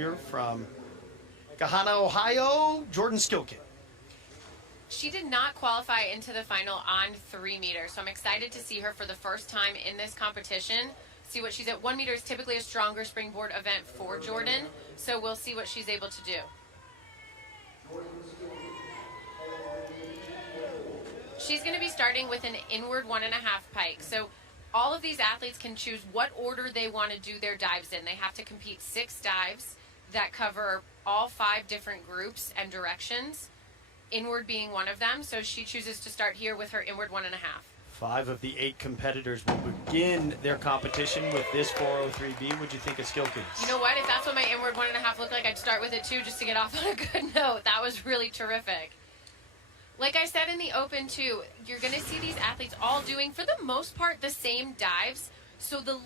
Here from Kahana, Ohio, Jordan Skilkin. She did not qualify into the final on 3 meters, so I'm excited to see her for the first time in this competition. See what she's at. 1 meter is typically a stronger springboard event for Jordan, so we'll see what she's able to do. She's going to be starting with an inward 1.5 pike. So all of these athletes can choose what order they want to do their dives in. They have to compete 6 dives that cover all 5 different groups and directions, inward being one of them. So she chooses to start here with her inward 1.5. 5 of the 8 competitors will begin their competition with this 403B. What'd you think of Skilkins? You know what? If that's what my inward 1.5 looked like, I'd start with it too, just to get off on a good note. That was really terrific. Like I said in the open too, you're going to see these athletes all doing, for the most part, the same dives. So the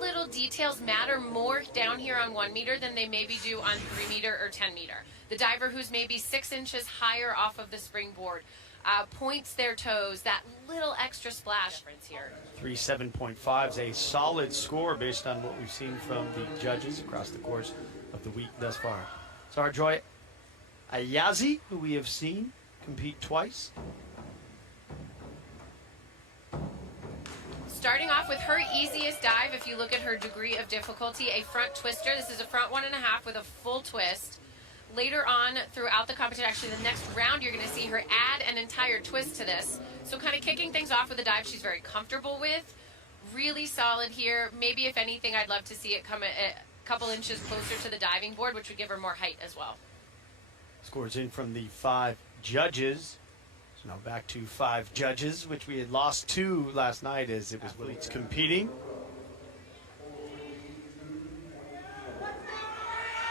little details matter more down here on 1 meter than they maybe do on 3 meter or 10 meter. The diver who's maybe 6 inches higher off of the springboard points their toes, that little extra splash difference here. 3.7.5 is a solid score based on what we've seen from the judges across the course of the week thus far. Sarjoy Ayazi, who we have seen compete twice. Starting off with her easiest dive, if you look at her degree of difficulty, a front twister. This is a front 1.5 with a full twist. Later on throughout the competition, actually the next round, you're going to see her add an entire twist to this. So kind of kicking things off with a dive she's very comfortable with. Really solid here. Maybe if anything, I'd love to see it come a couple inches closer to the diving board, which would give her more height as well. Scores in from the 5 judges. So now back to 5 judges, which we had lost 2 last night as it was athletes competing.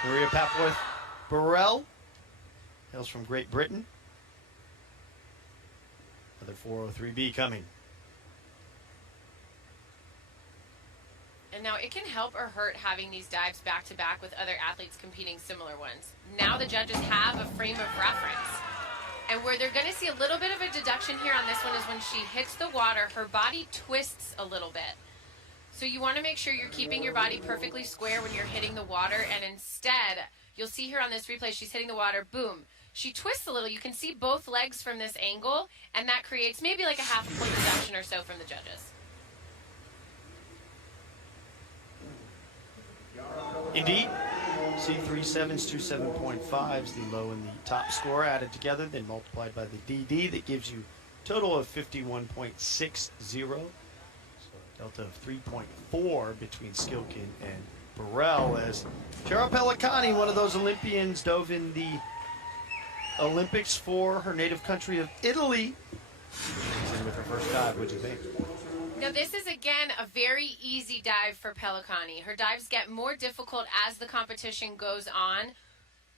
Maria Papworth Burrell hails from Great Britain. Another 403B coming. And now it can help or hurt having these dives back to back with other athletes competing similar ones. Now the judges have a frame of reference. And where they're going to see a little bit of a deduction here on this one is when she hits the water, her body twists a little bit. So you want to make sure you're keeping your body perfectly square when you're hitting the water, and instead, you'll see here on this replay, she's hitting the water, boom. She twists a little. You can see both legs from this angle, and that creates maybe like a half a point deduction or so from the judges. Indeed. See 3.7s, 2.7.5s, the low and the top score added together, then multiplied by the DD. That gives you a total of 51.60. So a delta of 3.4 between Skilkin and Burrell, as Chiara Pellicani, one of those Olympians, dove in the Olympics for her native country of Italy. And with her first dive, what'd you think? Now this is, again, a very easy dive for Pellicani. Her dives get more difficult as the competition goes on.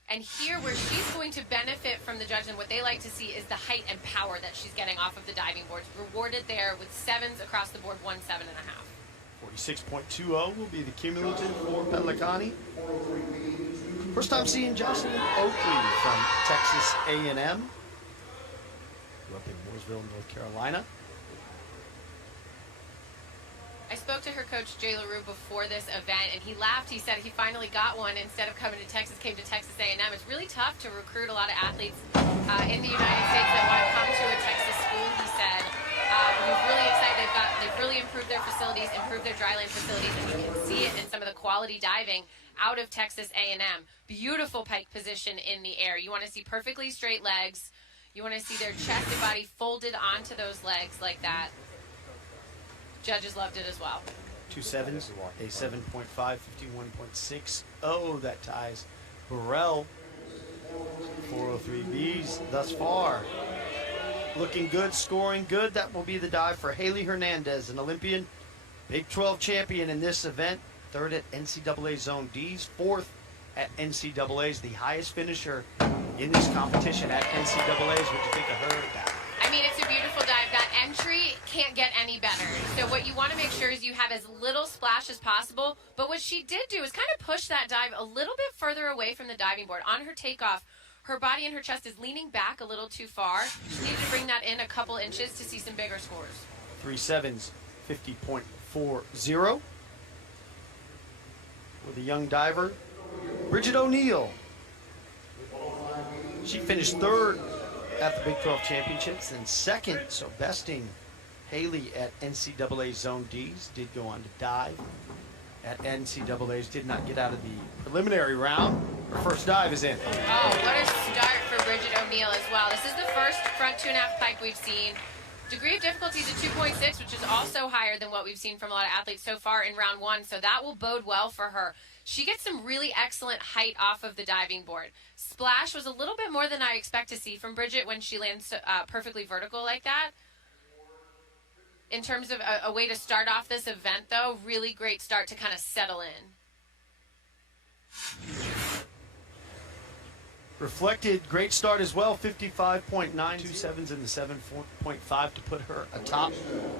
And here where she's going to benefit from the judges, and what they like to see is the height and power that she's getting off of the diving boards. Rewarded there with 7s across the board, 1.7.5. 46.20 will be the cumulative for Pellicani. First time seeing Jocelyn Oakley from Texas A&M. Grew up in Mooresville, North Carolina. I spoke to her coach, Jay LaRue, before this event, and he laughed. He said he finally got one. Instead of coming to Texas, came to Texas A&M. It's really tough to recruit a lot of athletes in the United States that want to come to a Texas school, he said. He's really excited. They've really improved their facilities, improved their dryland facilities, and you can see it in some of the quality diving out of Texas A&M. Beautiful pike position in the air. You want to see perfectly straight legs. You want to see their chest and body folded onto those legs like that. Judges loved it as well. 2.7s, a 7.5, 51.60. That ties Burrell. 403Bs thus far. Looking good, scoring good. That will be the dive for Haley Hernandez, an Olympian, Big 12 champion in this event. 3rd at NCAA Zone Ds, 4th at NCAA's, the highest finisher in this competition at NCAA's. What do you think of her dive? I mean, it's a beautiful dive. That entry can't get any better. So what you want to make sure is you have as little splash as possible. But what she did do is kind of push that dive a little bit further away from the diving board. On her takeoff, her body and her chest is leaning back a little too far. She needed to bring that in a couple inches to see some bigger scores. 3.7s, 50.40. For the young diver, Bridget O'Neill. She finished third at the Big 12 Championships, then second, so besting Haley at NCAA Zone D's. Did go on to dive at NCAA's, did not get out of the preliminary round. Her first dive is in. Oh, what a start for Bridget O'Neill as well. This is the first front 2.5 pike we've seen. Degree of difficulty is a 2.6, which is also higher than what we've seen from a lot of athletes so far in round one, so that will bode well for her. She gets some really excellent height off of the diving board. Splash was a little bit more than I expect to see from Bridget when she lands perfectly vertical like that. In terms of a way to start off this event, though, really great start to kind of settle in. Reflected, great start as well, 55.927s in the 7.5 to put her atop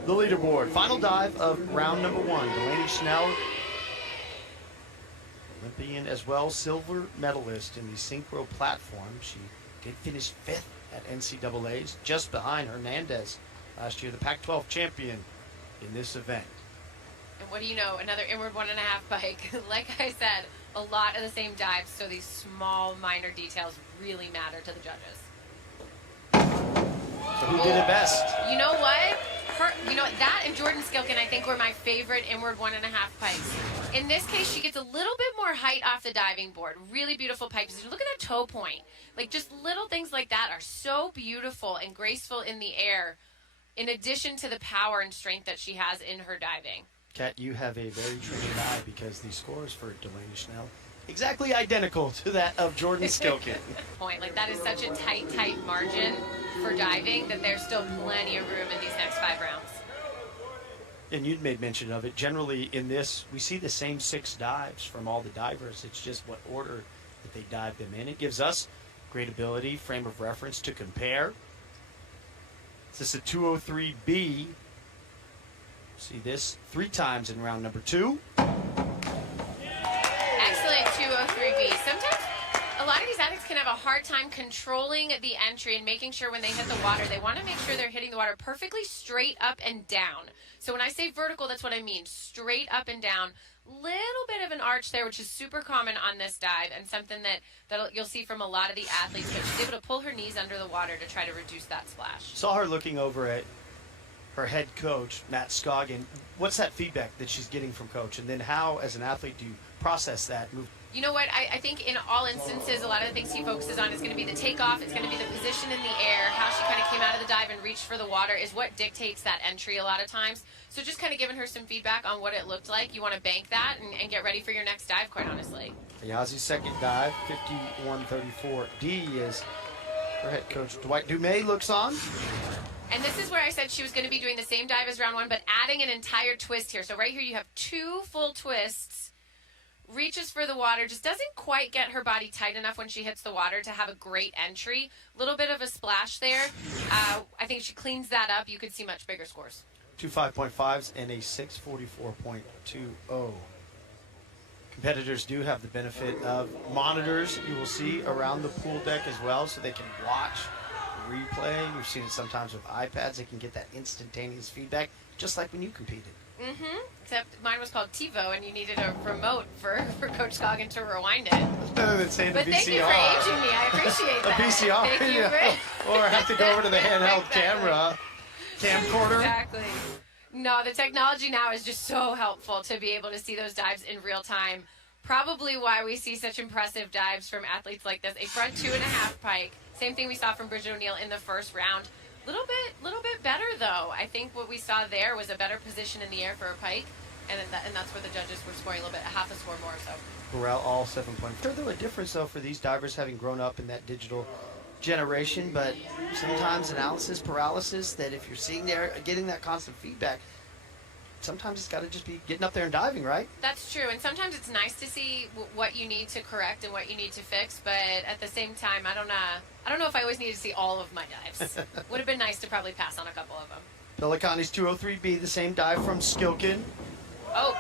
the leaderboard. Final dive of round number one. Delaney Schnell, Olympian as well, silver medalist in the synchro platform. She did finish fifth at NCAA's, just behind Hernandez last year, the Pac-12 champion in this event. And what do you know, another inward 1.5 bike. Like I said, a lot of the same dives, so these small, minor details really matter to the judges. So who did it best? You know what? That and Jordan Skilkin, I think, were my favorite inward 1.5 pikes. In this case, she gets a little bit more height off the diving board. Really beautiful pike position. Look at that toe point. Like, just little things like that are so beautiful and graceful in the air, in addition to the power and strength that she has in her diving. Kat, you have a very trained eye because the scores for Delaney Schnell exactly identical to that of Jordan Skilkin. Point. Like, that is such a tight margin for diving that there's still plenty of room in these next 5 rounds. And you'd made mention of it. Generally in this, we see the same 6 dives from all the divers. It's just what order that they dive them in. It gives us great ability, frame of reference to compare. This is a 203B. See this 3 times in round number 2. Excellent 203B. Sometimes a lot of these athletes can have a hard time controlling the entry and making sure when they hit the water, they want to make sure they're hitting the water perfectly straight up and down. So when I say vertical, that's what I mean. Straight up and down. Little bit of an arch there, which is super common on this dive and something that you'll see from a lot of the athletes. But she's able to pull her knees under the water to try to reduce that splash. Saw her looking over at her head coach, Matt Scoggin. What's that feedback that she's getting from coach? And then how, as an athlete, do you process that move? You know what? I think in all instances, a lot of the things he focuses on is going to be the takeoff. It's going to be the position in the air, how she kind of came out of the dive and reached for the water is what dictates that entry a lot of times. So just kind of giving her some feedback on what it looked like. You want to bank that and get ready for your next dive, quite honestly. Ayazi's second dive, 51.34D, as her head coach Dwight Dumais looks on. And this is where I said she was going to be doing the same dive as round one, but adding an entire twist here. So right here you have 2 full twists. Reaches for the water, just doesn't quite get her body tight enough when she hits the water to have a great entry. Little bit of a splash there. I think if she cleans that up, you could see much bigger scores. 2 5.5s and a 644.20. Competitors do have the benefit of monitors you will see around the pool deck as well, so they can watch the replay. You've seen it sometimes with iPads. They can get that instantaneous feedback, just like when you competed. Except mine was called TiVo, and you needed a remote for Coach Scoggin to rewind it. It's better than saying the VCR. But thank you for aging me. I appreciate that. A VCR, Thank you or have to go over to the handheld camera, camcorder. Exactly. No, the technology now is just so helpful to be able to see those dives in real time. Probably why we see such impressive dives from athletes like this. A front 2.5 pike. Same thing we saw from Bridget O'Neill in the first round. Little bit better though. I think what we saw there was a better position in the air for a pike, and that's where the judges were scoring a little bit, half a score more. So. Burrell all 7 points. Sure, though, a difference though for these divers having grown up in that digital generation, but sometimes analysis paralysis. That if you're seeing there, getting that constant feedback, sometimes it's got to just be getting up there and diving, right? That's true, and sometimes it's nice to see what you need to correct and what you need to fix, but at the same time, I don't know if I always need to see all of my dives. Would have been nice to probably pass on a couple of them. Pelicani's 203B, the same dive from Skilkin. Oh,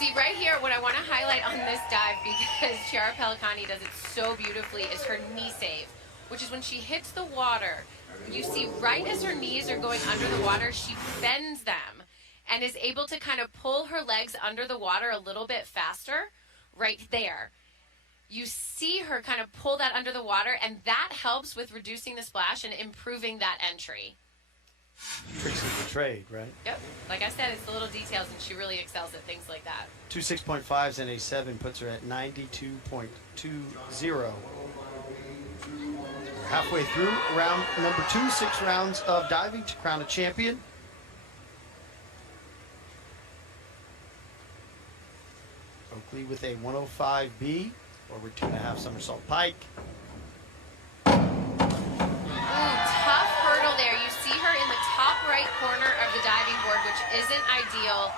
see right here, what I want to highlight on this dive, because Chiara Pelicani does it so beautifully, is her knee save, which is when she hits the water, you see right as her knees are going under the water, she bends them and is able to kind of pull her legs under the water a little bit faster right there. you see her kind of pull that under the water, and that helps with reducing the splash and improving that entry. Tricks of the trade, right? Yep. Like I said, it's the little details, and she really excels at things like that. 2 6.5s and a 7 puts her at 92.20. We're halfway through round number 2, 6 rounds of diving to crown a champion. Oakley with a 105B, forward 2.5 somersault pike. Tough hurdle there. You see her in the top right corner of the diving board, which isn't ideal.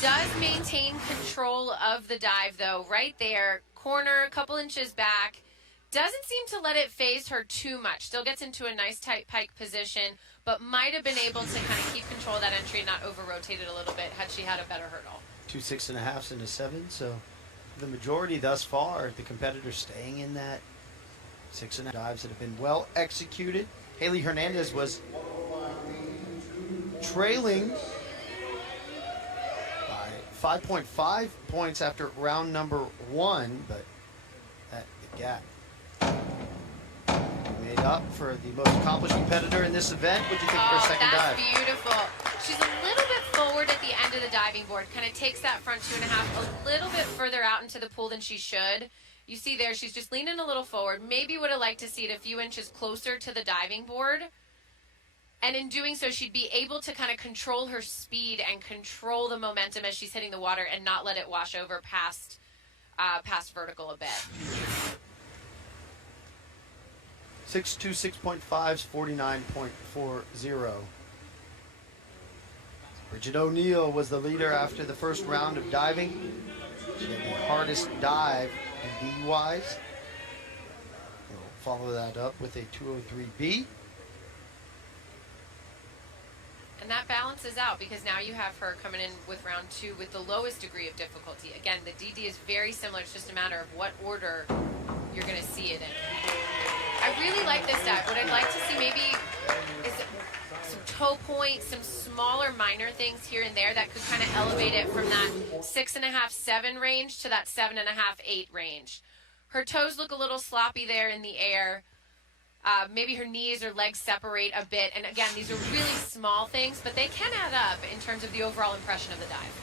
Does maintain control of the dive, though, right there. Corner, a couple inches back. Doesn't seem to let it phase her too much. Still gets into a nice tight pike position, but might have been able to kind of keep control of that entry and not over-rotate it a little bit had she had a better hurdle. 2 6.5s and a 7, so the majority thus far, the competitors staying in that 6.5 dives that have been well executed. Haley Hernandez was trailing by 5.5 points after round number 1, but that the gap made up for the most accomplished competitor in this event. What do you think of her second dive? That's beautiful. She's a little bit forward at the end of the diving board, kind of takes that front 2.5 a little bit further out into the pool than she should. You see there, she's just leaning a little forward. Maybe would have liked to see it a few inches closer to the diving board. And in doing so, she'd be able to kind of control her speed and control the momentum as she's hitting the water and not let it wash over past vertical a bit. 6.2, 6.5s, 49.40. Bridget O'Neill was the leader after the first round of diving. She had the hardest dive B-wise. We'll follow that up with a 203B. And that balances out because now you have her coming in with round 2 with the lowest degree of difficulty. Again, the DD is very similar. It's just a matter of what order you're going to see it in. I really like this dive. What I'd like to see maybe is some toe points, some smaller minor things here and there that could kind of elevate it from that 6.5, 7 range to that 7.5, 8 range. Her toes look a little sloppy there in the air. Maybe her knees or legs separate a bit. And again, these are really small things, but they can add up in terms of the overall impression of the dive.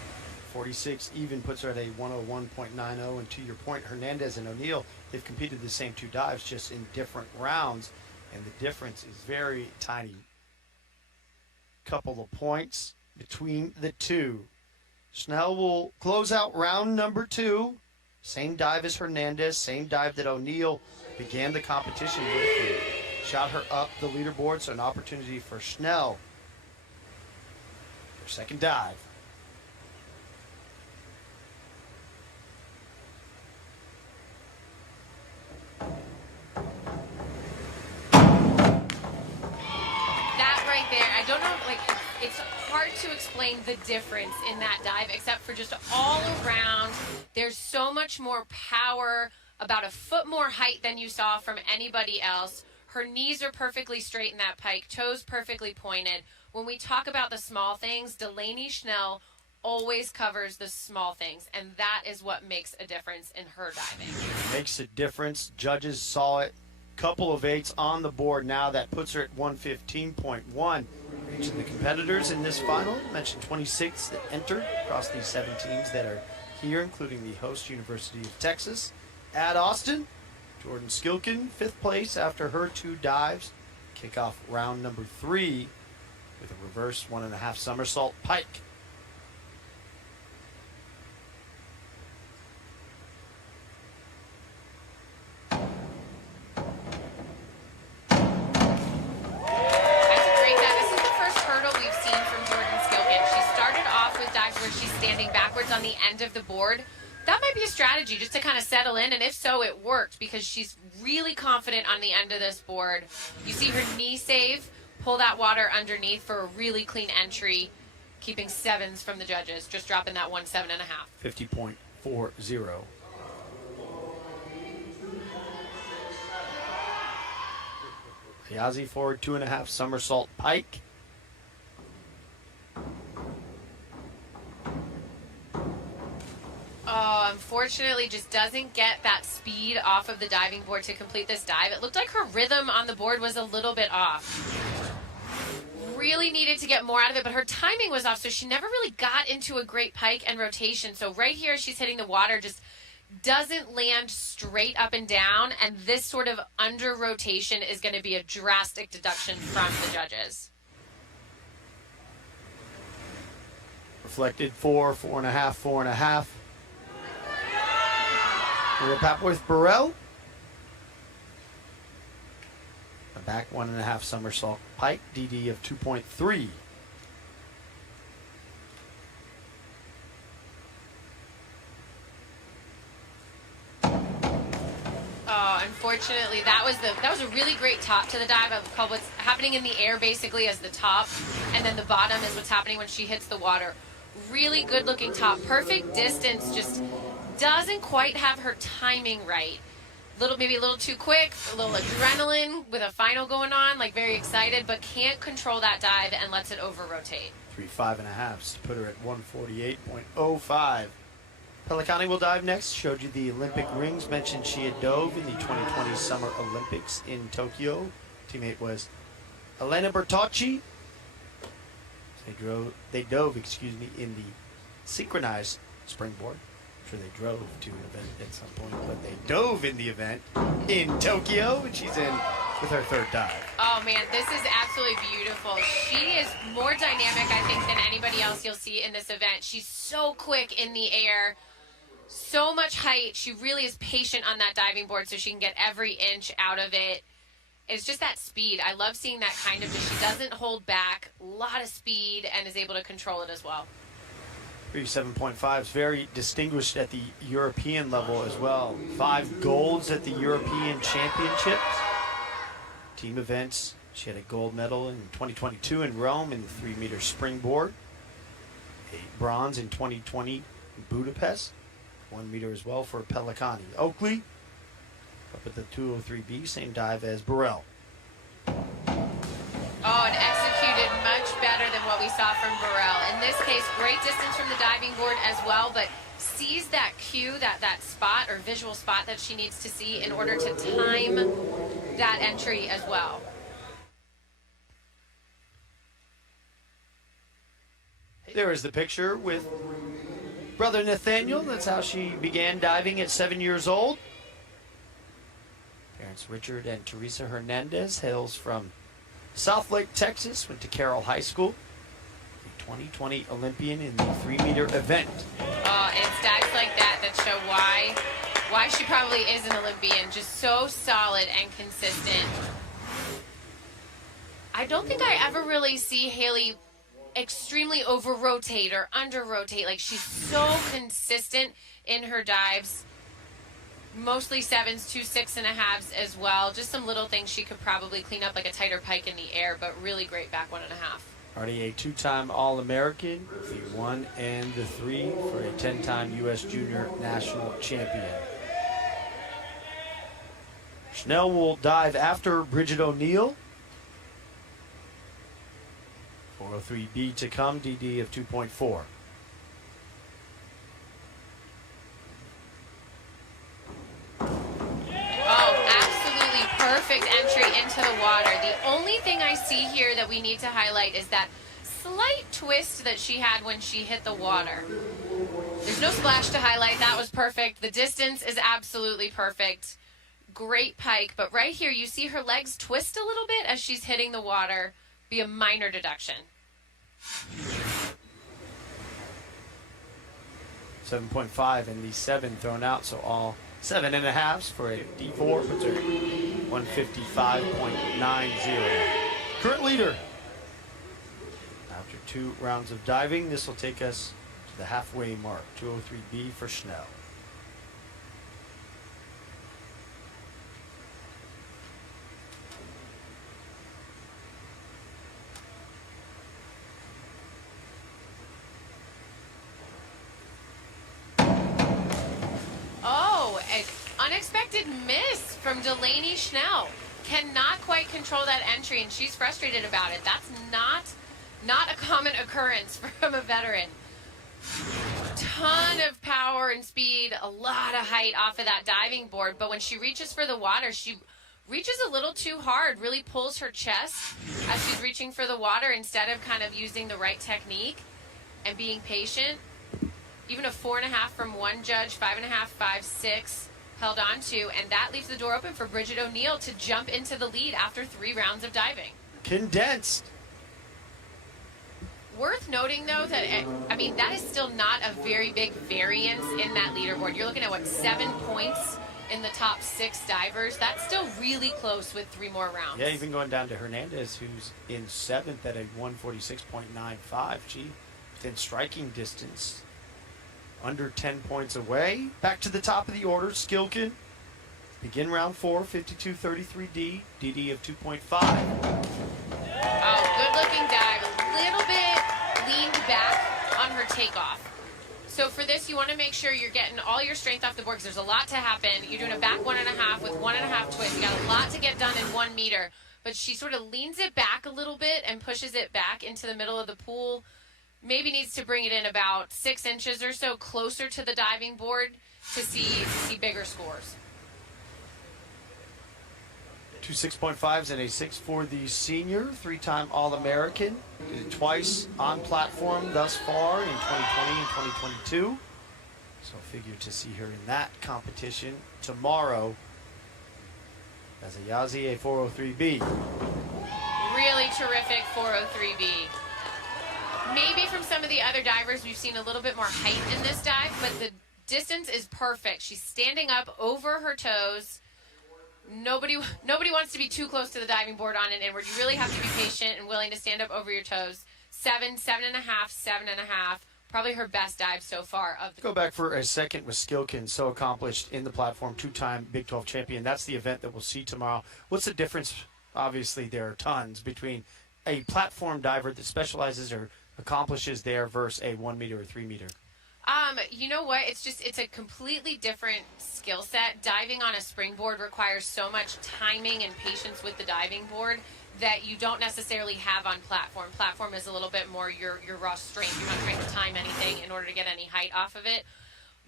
46 even puts her at a 101.90. And to your point, Hernandez and O'Neill, they've competed the same 2 dives just in different rounds. And the difference is very tiny. Couple of points between the two. Schnell will close out round number 2. Same dive as Hernandez, same dive that O'Neill began the competition with. Shot her up the leaderboard, so an opportunity for Schnell. Her second dive. That right there, I don't know, like, it's hard to explain the difference in that dive except for just all around. There's so much more power, about a foot more height than you saw from anybody else. Her knees are perfectly straight in that pike, toes perfectly pointed. When we talk about the small things, Delaney Schnell always covers the small things, and that is what makes a difference in her diving. Makes a difference. Judges saw it. Couple of 8s on the board now. That puts her at 115.1. Each of the competitors in this final, mentioned 26 that entered across these 7 teams that are here, including the host University of Texas. At Austin, Jordan Skilkin, 5th place after her 2 dives. Kick off round number 3 with a reverse 1.5 somersault pike. That's a great dive. This is the first hurdle we've seen from Jordan Skilkin. She started off with dives where she's standing backwards on the end of the board. That might be a strategy just to kind of settle in, and if so, it worked because she's really confident on the end of this board. You see her knee save, pull that water underneath for a really clean entry, keeping 7s from the judges, just dropping that 1.7.5. 50.40. Piazzi forward 2.5 somersault pike. Oh, unfortunately just doesn't get that speed off of the diving board to complete this dive. It looked like her rhythm on the board was a little bit off. Really needed to get more out of it, but her timing was off, so she never really got into a great pike and rotation. So right here, she's hitting the water, just doesn't land straight up and down, and this sort of under rotation is going to be a drastic deduction from the judges. Reflected 4, 4.5, 4.5. We're Papworth Burrell. A back 1.5 somersault pike, DD of 2.3. Unfortunately, that was a really great top to the dive. I would call what's happening in the air basically as the top, and then the bottom is what's happening when she hits the water. Really good looking top, perfect distance, just doesn't quite have her timing right. Maybe a little too quick, a little adrenaline with a final going on, like very excited, but can't control that dive and lets it over rotate. 3 5.5s to put her at 148.05. Pelicani will dive next. Showed you the Olympic rings. Mentioned she had dove in the 2020 Summer Olympics in Tokyo. Teammate was Elena Bertocci. They dove, in the synchronized springboard. I'm sure they drove to an event at some point, but they dove in the event in Tokyo, and she's in with her third dive. Oh man, this is absolutely beautiful. She is more dynamic, I think, than anybody else you'll see in this event. She's so quick in the air. So much height. She really is patient on that diving board so she can get every inch out of it. It's just that speed. I love seeing that kind of, she doesn't hold back, a lot of speed, and is able to control it as well. 37.5 is very distinguished at the European level as well. 5 golds at the European Championships. Team events, she had a gold medal in 2022 in Rome in the 3-meter springboard. A bronze in 2020 in Budapest. 1 meter as well for Pelicani. Oakley up at the 203B, same dive as Burrell. Oh, and executed much better than what we saw from Burrell. In this case, great distance from the diving board as well, but sees that cue, that spot or visual spot that she needs to see in order to time that entry as well. There is the picture with brother Nathaniel. That's how she began diving at 7 years old. Parents Richard and Teresa Hernandez hails from Southlake, Texas. Went to Carroll High School. A 2020 Olympian in the 3-meter event. Oh, it's dives like that show why she probably is an Olympian. Just so solid and consistent. I don't think I ever really see Haley extremely over rotate or under rotate. Like, she's so consistent in her dives. Mostly 7s, 2 6.5s as well. Just some little things she could probably clean up, like a tighter pike in the air, but really great back 1.5. Already a 2-time All-American, the 1 and the 3 for a 10-time U.S. Junior National Champion. Schnell will dive after Bridget O'Neill. 403B to come, DD of 2.4. Perfect entry into the water. The only thing I see here that we need to highlight is that slight twist that she had when she hit the water. There's no splash to highlight. That was perfect. The distance is absolutely perfect. Great pike. But right here, you see her legs twist a little bit as she's hitting the water. Be a minor deduction. 7.5 and the 7 thrown out, so all 7.5s for a D4 puts her 155.90. Current leader. After 2 rounds of diving, this will take us to the halfway mark. 203B for Schnell. Unexpected miss from Delaney Schnell. Cannot quite control that entry, and she's frustrated about it. That's not a common occurrence from a veteran. ton of power and speed, a lot of height off of that diving board, but when she reaches for the water, she reaches a little too hard, really pulls her chest as she's reaching for the water instead of kind of using the right technique and being patient. Even a 4.5 from one judge, 5.5, 5.6 held on to, and that leaves the door open for Bridget O'Neill to jump into the lead after 3 rounds of diving. Condensed. Worth noting, though, that, I mean, that is still not a very big variance in that leaderboard. You're looking at, 7 points in the top 6 divers. That's still really close with 3 more rounds. Yeah, even going down to Hernandez, who's in 7th at a 146.95. She within striking distance. Under 10 points away. Back to the top of the order, Skilkin. Begin round 4, 52.33D, DD of 2.5. Oh, good-looking dive. A little bit leaned back on her takeoff. So for this, you want to make sure you're getting all your strength off the board because there's a lot to happen. You're doing a back 1.5 with 1.5 twist. You got a lot to get done in 1 meter. But she sort of leans it back a little bit and pushes it back into the middle of the pool. Maybe needs to bring it in about 6 inches or so closer to the diving board to see bigger scores. 2 6.5s and a 6 for the senior, 3-time All-American. Did it twice on platform thus far in 2020 and 2022. So figure to see her in that competition tomorrow as a Yazi, a 403B. Really terrific 403B. Maybe from some of the other divers, we've seen a little bit more height in this dive, but the distance is perfect. She's standing up over her toes. Nobody wants to be too close to the diving board on an inward. You really have to be patient and willing to stand up over your toes. 7, 7.5, 7.5. Probably her best dive so far. Go back for a second with Skilkin, so accomplished in the platform, 2-time Big 12 champion. That's the event that we'll see tomorrow. What's the difference? Obviously, there are tons between a platform diver that specializes or accomplishes there versus a 1 meter or 3 meter. You know what? It's a completely different skill set. Diving on a springboard requires so much timing and patience with the diving board that you don't necessarily have on platform. Platform is a little bit more your raw strength. You're not trying to time anything in order to get any height off of it.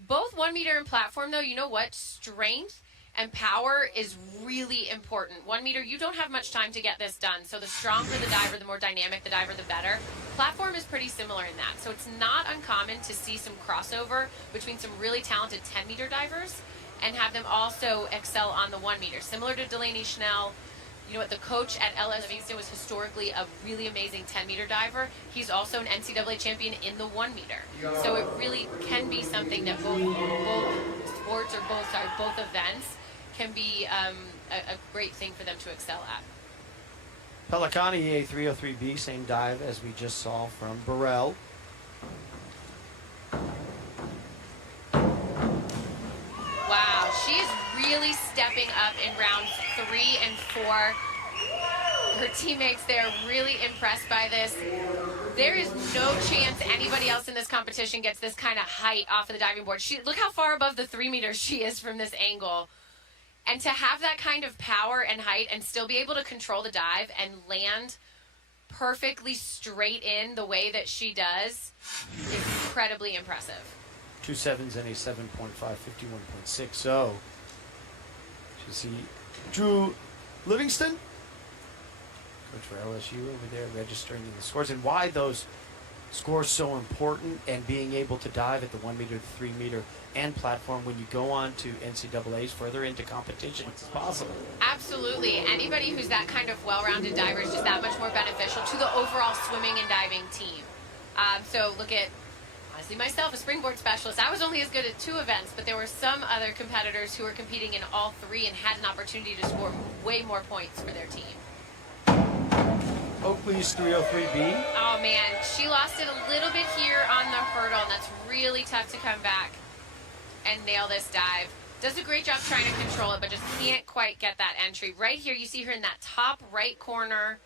Both 1 meter and platform, though, you know what? Strength and power is really important. 1 meter, you don't have much time to get this done. So the stronger the diver, the more dynamic the diver, the better. Platform is pretty similar in that. So it's not uncommon to see some crossover between some really talented 10-meter divers and have them also excel on the 1 meter. Similar to Delaney Schnell, you know what, the coach at LSU was historically a really amazing 10-meter diver. He's also an NCAA champion in the 1 meter. So it really can be something that both sports or both events can be a great thing for them to excel at. Pelicani, a 303B, same dive as we just saw from Burrell. Wow, she's really stepping up in rounds 3 and 4. Her teammates there really impressed by this. There is no chance anybody else in this competition gets this kind of height off of the diving board. Look how far above the 3 meters she is from this angle. And to have that kind of power and height and still be able to control the dive and land perfectly straight in the way that she does is incredibly impressive. 2 7s and a 7.5, 51.60. You see Drew Livingston, coach for LSU over there, registering in the scores, and why those scores so important, and being able to dive at the 1 meter, the 3 meter, and platform when you go on to NCAAs further into competition. It's possible. Absolutely. Anybody who's that kind of well-rounded diver is just that much more beneficial to the overall swimming and diving team. So look at, honestly, myself, a springboard specialist. I was only as good at 2 events, but there were some other competitors who were competing in all 3 and had an opportunity to score way more points for their team. Oakley's 303B. Oh, man. She lost it a little bit here on the hurdle, and that's really tough to come back and nail this dive. Does a great job trying to control it, but just can't quite get that entry. Right here, you see her in that top right corner.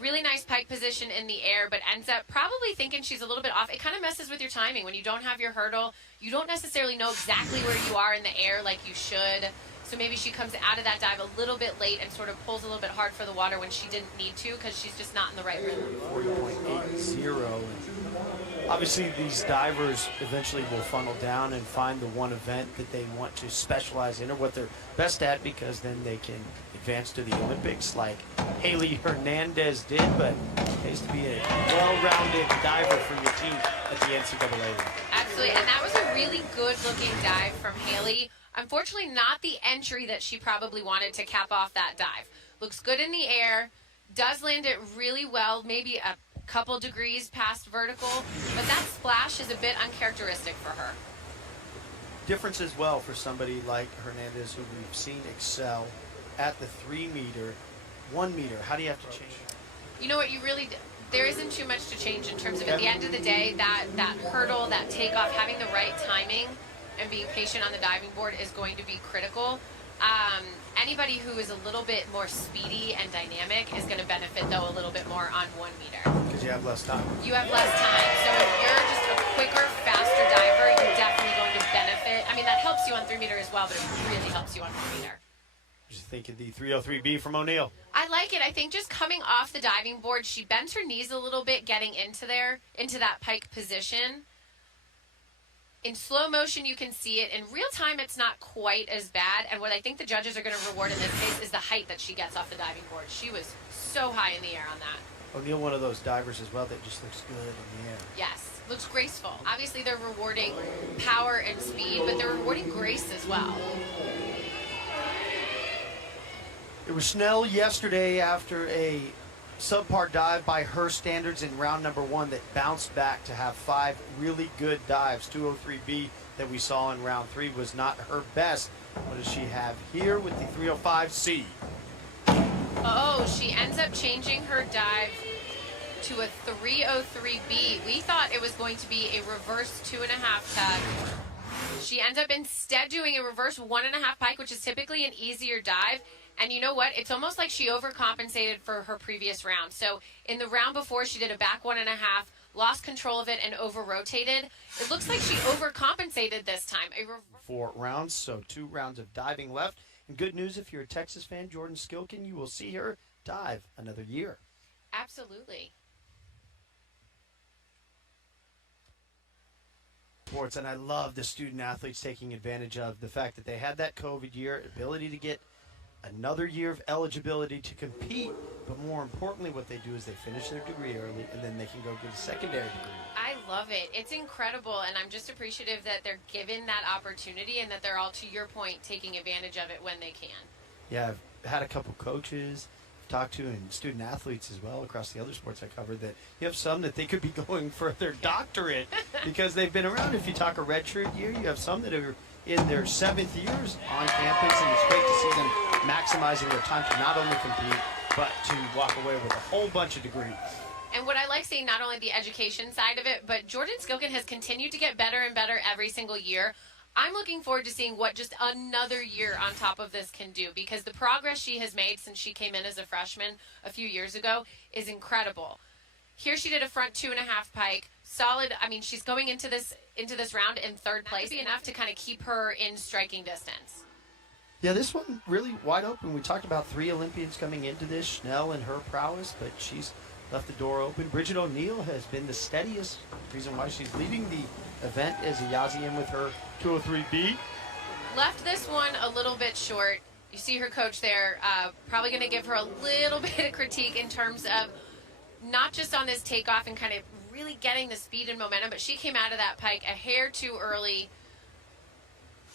Really nice pike position in the air, but ends up probably thinking she's a little bit off. It kind of messes with your timing. When you don't have your hurdle, you don't necessarily know exactly where you are in the air like you should. So maybe she comes out of that dive a little bit late and sort of pulls a little bit hard for the water when she didn't need to because she's just not in the right rhythm. 40.80. Obviously, these divers eventually will funnel down and find the one event that they want to specialize in or what they're best at, because then they can advance to the Olympics like Haley Hernandez did, but pays to be a well-rounded diver for your team at the NCAA. Absolutely, and that was a really good-looking dive from Haley. Unfortunately, not the entry that she probably wanted to cap off that dive. Looks good in the air, does land it really well, maybe a couple degrees past vertical, but that splash is a bit uncharacteristic for her. Difference as well for somebody like Hernandez, who we've seen excel at the 3 meter, 1 meter. How do you have to change? You know what, there isn't too much to change in terms of, at the end of the day, that hurdle, that takeoff, having the right timing and being patient on the diving board is going to be critical. Anybody who is a little bit more speedy and dynamic is going to benefit, though, a little bit more on 1 meter. Because you have less time. You have less time. So if you're just a quicker, faster diver, you're definitely going to benefit. I mean, that helps you on 3 meter as well, but it really helps you on 4 meter. Just think of the 303B from O'Neill. I like it. I think just coming off the diving board, she bent her knees a little bit getting into that pike position. In slow motion, you can see it. In real time, it's not quite as bad. And what I think the judges are going to reward in this case is the height that she gets off the diving board. She was so high in the air on that. O'Neill, one of those divers as well that just looks good in the air. Yes, looks graceful. Obviously, they're rewarding power and speed, but they're rewarding grace as well. It was Schnell yesterday after a subpar dive by her standards in round number 1 that bounced back to have 5 really good dives. 203B that we saw in round 3 was not her best. What does she have here with the 305C? Oh, she ends up changing her dive to a 303B. We thought it was going to be a reverse 2.5 tug. She ends up instead doing a reverse 1.5 pike, which is typically an easier dive. And you know what? It's almost like she overcompensated for her previous round. So in the round before, she did a back 1.5, lost control of it, and over-rotated. It looks like she overcompensated this time. 4 rounds, so 2 rounds of diving left. And good news, if you're a Texas fan, Jordan Skilken, you will see her dive another year. Absolutely. Sports, and I love the student athletes taking advantage of the fact that they had that COVID year, ability to get another year of eligibility to compete, but more importantly, what they do is they finish their degree early, and then they can go get a secondary degree. I love it. It's incredible, and I'm just appreciative that they're given that opportunity and that they're all, to your point, taking advantage of it when they can. Yeah, I've had a couple coaches talked to and student athletes as well across the other sports I covered that you have some that they could be going for their doctorate because they've been around. If you talk a redshirt year, you have some that are in their 7th years on campus, and it's great to see them maximizing their time to not only compete, but to walk away with a whole bunch of degrees. And what I like seeing, not only the education side of it, but Jordan Skilken has continued to get better and better every single year. I'm looking forward to seeing what just another year on top of this can do, because the progress she has made since she came in as a freshman a few years ago is incredible. Here she did a front 2.5 pike, solid. I mean, she's going into this round in 3rd place, enough to kind of keep her in striking distance. Yeah, this one really wide open. We talked about 3 Olympians coming into this, Schnell and her prowess, but she's left the door open. Bridget O'Neill has been the steadiest, reason why she's leading the event as Ayazi in with her 203B. Left this one a little bit short. You see her coach there, probably going to give her a little bit of critique in terms of not just on this takeoff and kind of really getting the speed and momentum, but she came out of that pike a hair too early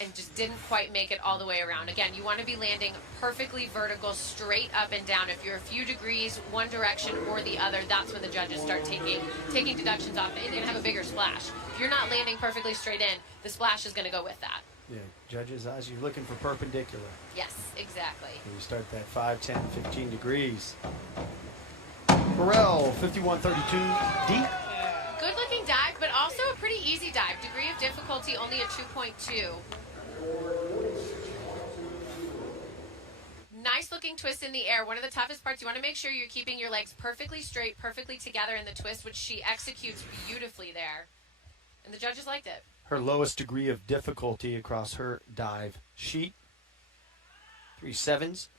and just didn't quite make it all the way around. Again, you want to be landing perfectly vertical, straight up and down. If you're a few degrees one direction or the other, that's when the judges start taking deductions off. You're going to have a bigger splash. If you're not landing perfectly straight in, the splash is going to go with that. Yeah, judges' eyes, you're looking for perpendicular. Yes, exactly. And you start that 5, 10, 15 degrees. Burrell, 5132D. Good looking dive, but also a pretty easy dive. Degree of difficulty only a 2.2. Nice looking twist in the air. One of the toughest parts, you want to make sure you're keeping your legs perfectly straight, perfectly together in the twist, which she executes beautifully there. And the judges liked it. Her lowest degree of difficulty across her dive sheet. 3 sevens.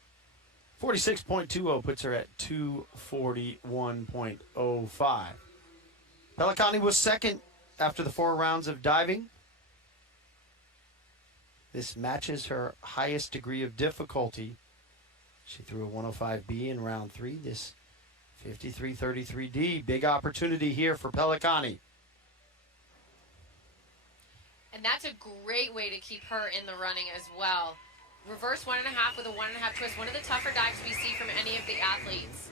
46.20 puts her at 241.05. Pellicani was second after the 4 rounds of diving. This matches her highest degree of difficulty. She threw a 105B in round 3. This 53-33D. Big opportunity here for Pellicani. And that's a great way to keep her in the running as well. Reverse 1.5 with a 1.5 twist. One of the tougher dives we see from any of the athletes.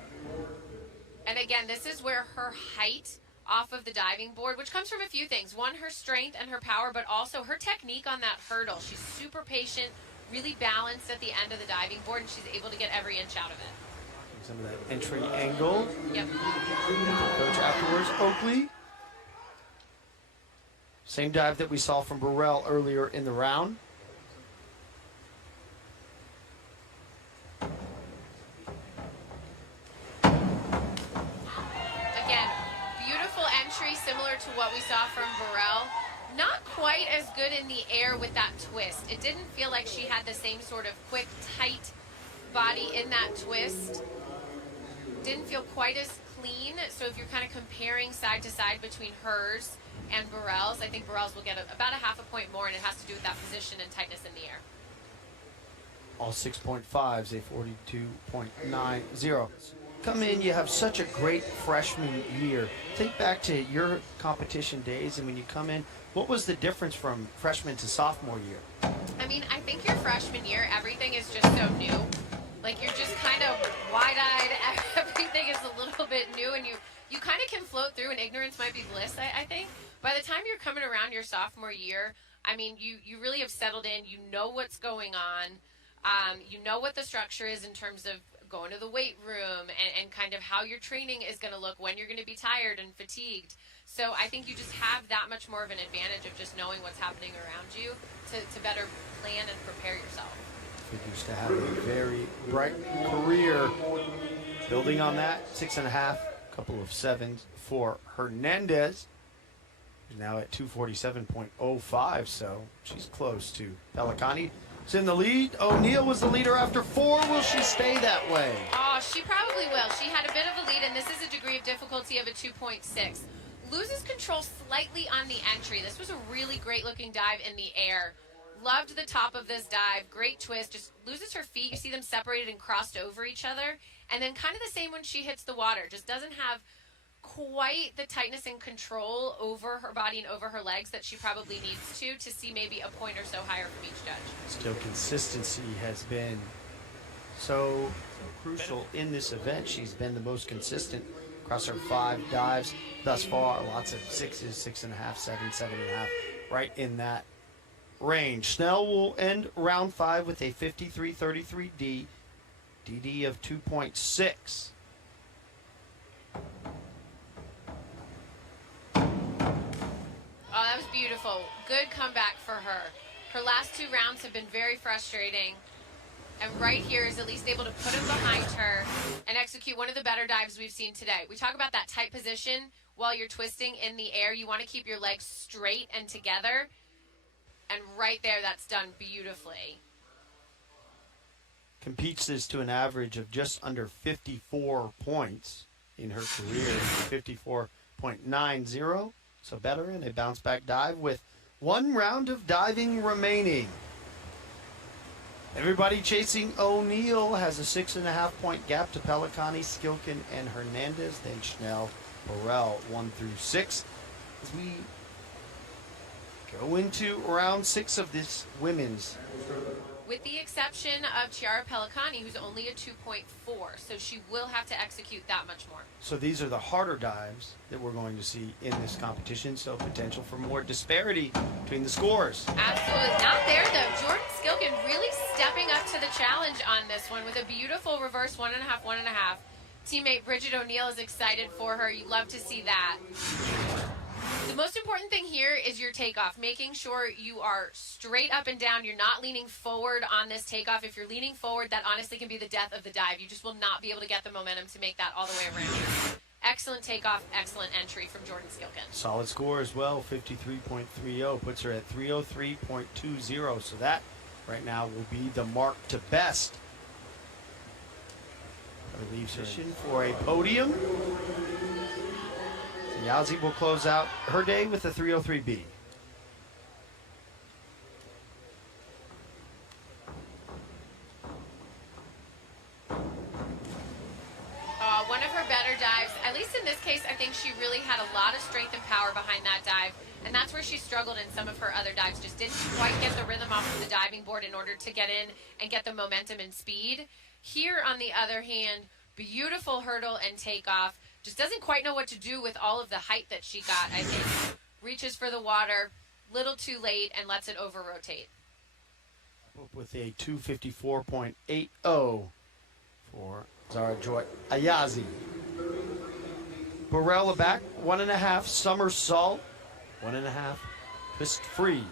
And again, this is where her height off of the diving board, which comes from a few things. One, her strength and her power, but also her technique on that hurdle. She's super patient, really balanced at the end of the diving board, and she's able to get every inch out of it. Some of that entry angle. Yep. Coach afterwards, Oakley. Same dive that we saw from Burrell earlier in the round. Again, beautiful entry, similar to what we saw from Burrell. Not quite as good in the air with that twist. It didn't feel like she had the same sort of quick, tight body in that twist. Didn't feel quite as clean. So if you're kind of comparing side to side between hers and Burrell's, I think Burrell's will get about a half a point more, and it has to do with that position and tightness in the air. All 6.5s, a 42.90. Come in, you have such a great freshman year. Think back to your competition days, and when you come in, what was the difference from freshman to sophomore year? I mean, I think your freshman year, everything is just so new. Like, you're just kind of wide-eyed. Everything is a little bit new, and you kind of can float through, and ignorance might be bliss, I think. By the time you're coming around your sophomore year, I mean, you really have settled in. You know what's going on. You know what the structure is in terms of going to the weight room and kind of how your training is going to look, when you're going to be tired and fatigued. So I think you just have that much more of an advantage of just knowing what's happening around you to better plan and prepare yourself. Figures to have a very bright career. Building on that, 6.5, couple of 7s for Hernandez. She's now at 247.05, so she's close to Pellicani. She's in the lead. O'Neal was the leader after 4. Will she stay that way? Oh, she probably will. She had a bit of a lead, and this is a degree of difficulty of a 2.6. Loses control slightly on the entry. This was a really great-looking dive in the air. Loved the top of this dive. Great twist. Just loses her feet. You see them separated and crossed over each other. And then kind of the same when she hits the water. Just doesn't have quite the tightness and control over her body and over her legs that she probably needs to see maybe a point or so higher from each judge. Still, consistency has been so crucial in this event. She's been the most consistent across her 5 dives thus far. Lots of 6s, 6.5, 7, 7.5, right in that range. Snell will end round 5 with a 53-33D, DD of 2.6. Oh, that was beautiful. Good comeback for her. Her last 2 rounds have been very frustrating. And right here is at least able to put him behind her and execute one of the better dives we've seen today. We talk about that tight position while you're twisting in the air. You want to keep your legs straight and together. And right there, that's done beautifully. Competes this to an average of just under 54 points in her career, 54.90. So better in a bounce-back dive with 1 round of diving remaining. Everybody chasing O'Neal has a 6.5 point gap to Pellicani, Skilkin, and Hernandez. Then Schnell, Burrell, 1 through 6. As we go into round 6 of this women's. With the exception of Chiara Pellicani, who's only a 2.4. So she will have to execute that much more. So these are the harder dives that we're going to see in this competition. So potential for more disparity between the scores. Absolutely. Not there, though. Jordan Skilkin really stepping up to the challenge on this one with a beautiful reverse 1.5, 1.5. Teammate Bridget O'Neal is excited for her. You love to see that. The most important thing here is your takeoff, making sure you are straight up and down. You're not leaning forward on this takeoff. If you're leaning forward, that honestly can be the death of the dive. You just will not be able to get the momentum to make that all the way around. Excellent takeoff, excellent entry from Jordan Skilkin. Solid score as well, 53.30, puts her at 303.20. So that right now will be the mark to best. That leaves her in for a podium. Yazzie will close out her day with a 303B. One of her better dives, at least in this case, I think she really had a lot of strength and power behind that dive. And that's where she struggled in some of her other dives. Just didn't quite get the rhythm off of the diving board in order to get in and get the momentum and speed. Here, on the other hand, beautiful hurdle and takeoff. Just doesn't quite know what to do with all of the height that she got, I think. Reaches for the water, little too late, and lets it over-rotate. Up with a 254.80 for Zara Joy Ayazi. Borella back, 1.5 somersault, 1.5 twist free.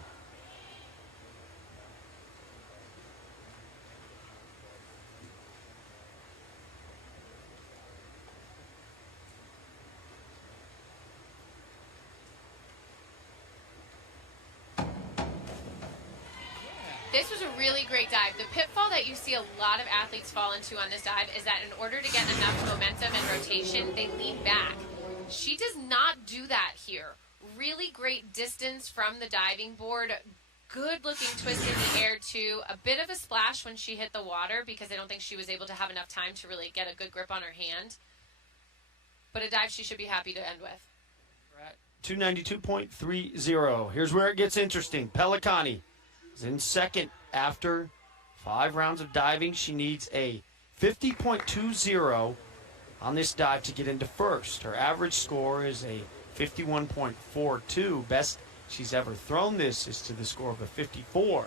This was a really great dive. The pitfall that you see a lot of athletes fall into on this dive is that in order to get enough momentum and rotation, they lean back. She does not do that here. Really great distance from the diving board. Good looking twist in the air too. A bit of a splash when she hit the water because I don't think she was able to have enough time to really get a good grip on her hand. But a dive she should be happy to end with. We're at 292.30. Here's where it gets interesting. Pelicani is in second after 5 rounds of diving. She needs a 50.20 on this dive to get into first. Her average score is a 51.42. Best she's ever thrown this is to the score of a 54.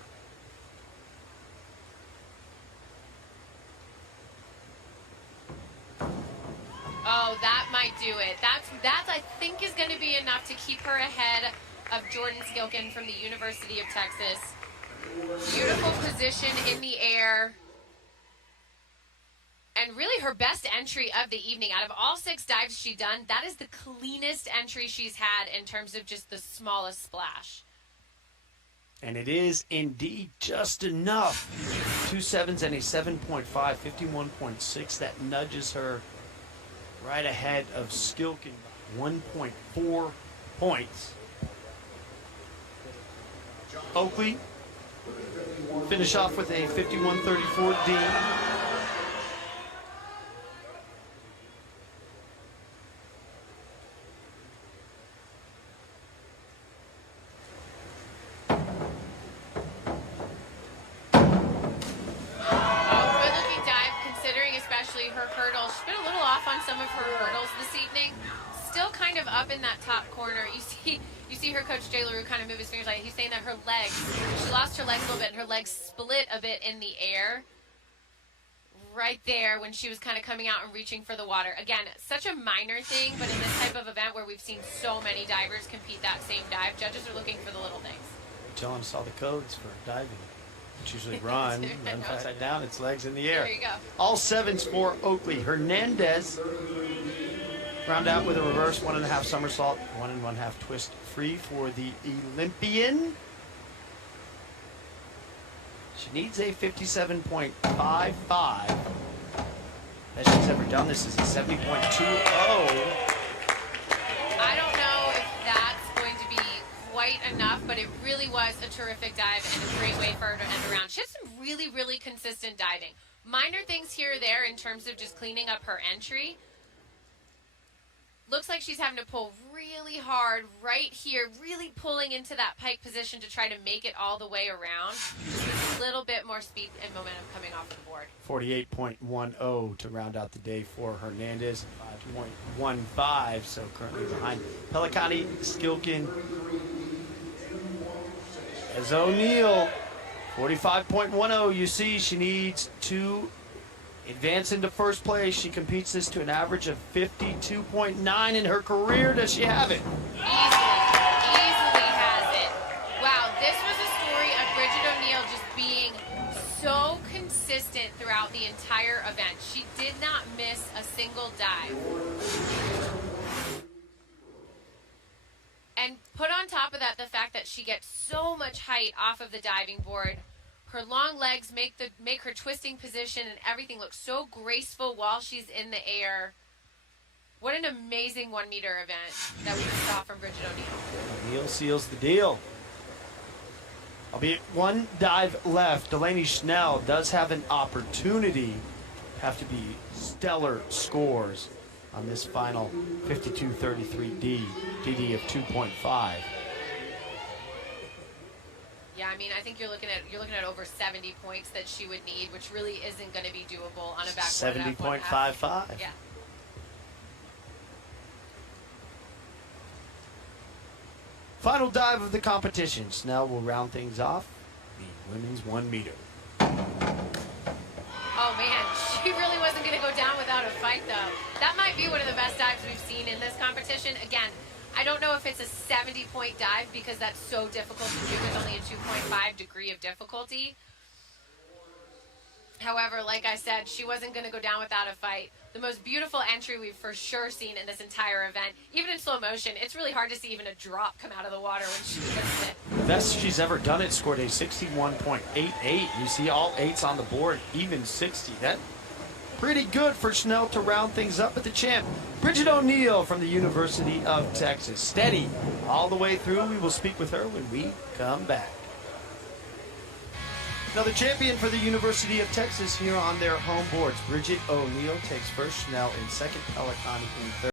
Oh, that might do it. That I think is going to be enough to keep her ahead of Jordan Skilkin from the University of Texas. Beautiful position in the air. And really her best entry of the evening. Out of all 6 dives she's done, that is the cleanest entry she's had in terms of just the smallest splash. And it is indeed just enough. 2 7s and a 7.5, 51.6. That nudges her right ahead of Skilkin, 1.4 points. Oakley finish off with a 51.34 D. Her hurdles. She's been a little off on some of her hurdles this evening. Still kind of up in that top corner. You see her coach Jay LaRue kind of move his fingers like he's saying that her legs, she lost her legs a little bit and her legs split a bit in the air. Right there when she was kind of coming out and reaching for the water. Again, such a minor thing, but in this type of event where we've seen so many divers compete that same dive, judges are looking for the little things. Tell us all the codes for diving. It's usually run upside down, it's legs in the air. There you go. All 7s for Oakley. Hernandez round out with a reverse 1.5 somersault, 1 1/2 twist free for the Olympian. She needs a 57.55. Best she's ever done this is a 70.20. I don't know if that's going to be quite enough, but it really was a terrific dive and a great way for her to end around. She has some really, really consistent diving. Minor things here or there in terms of just cleaning up her entry. Looks like she's having to pull really hard right here, really pulling into that pike position to try to make it all the way around. Just a little bit more speed and momentum coming off the board. 48.10 to round out the day for Hernandez. 5.15, so currently behind Pelicani, Skilkin, as O'Neal. 45.10, you see she needs to advance into first place. She competes this to an average of 52.9 in her career. Does she have it? Easily has it. Wow, this was a story of Bridget O'Neal just being so consistent throughout the entire event. She did not miss a single dive. And put on top of that the fact that she gets so much height off of the diving board. Her long legs make her twisting position and everything look so graceful while she's in the air. What an amazing 1 meter event that we just saw from Bridget O'Neill. O'Neill seals the deal. Albeit one dive left, Delaney Schnell does have an opportunity. Have to be stellar scores on this final 52-33 DD of 2.5. Yeah, I mean, I think you're looking at over 70 points that she would need, which really isn't going to be doable on a backboard. 70.55. Yeah. Final dive of the competition. Snell will round things off. The women's 1 meter. Oh man, she really wasn't going to go down without a fight, though. That might be one of the best dives we've seen in this competition. Again, I don't know if it's a 70-point dive because that's so difficult to do with only a 2.5 degree of difficulty. However, like I said, she wasn't going to go down without a fight. The most beautiful entry we've for sure seen in this entire event. Even in slow motion, it's really hard to see even a drop come out of the water when she hits it. The best she's ever done it, scored a 61.88. You see all 8s on the board, even 60. That pretty good for Schnell to round things up at the champ. Bridget O'Neill from the University of Texas. Steady all the way through. We will speak with her when we come back. Now the champion for the University of Texas here on their home boards. Bridget O'Neill takes first, Schnell in second, Pelicani in third.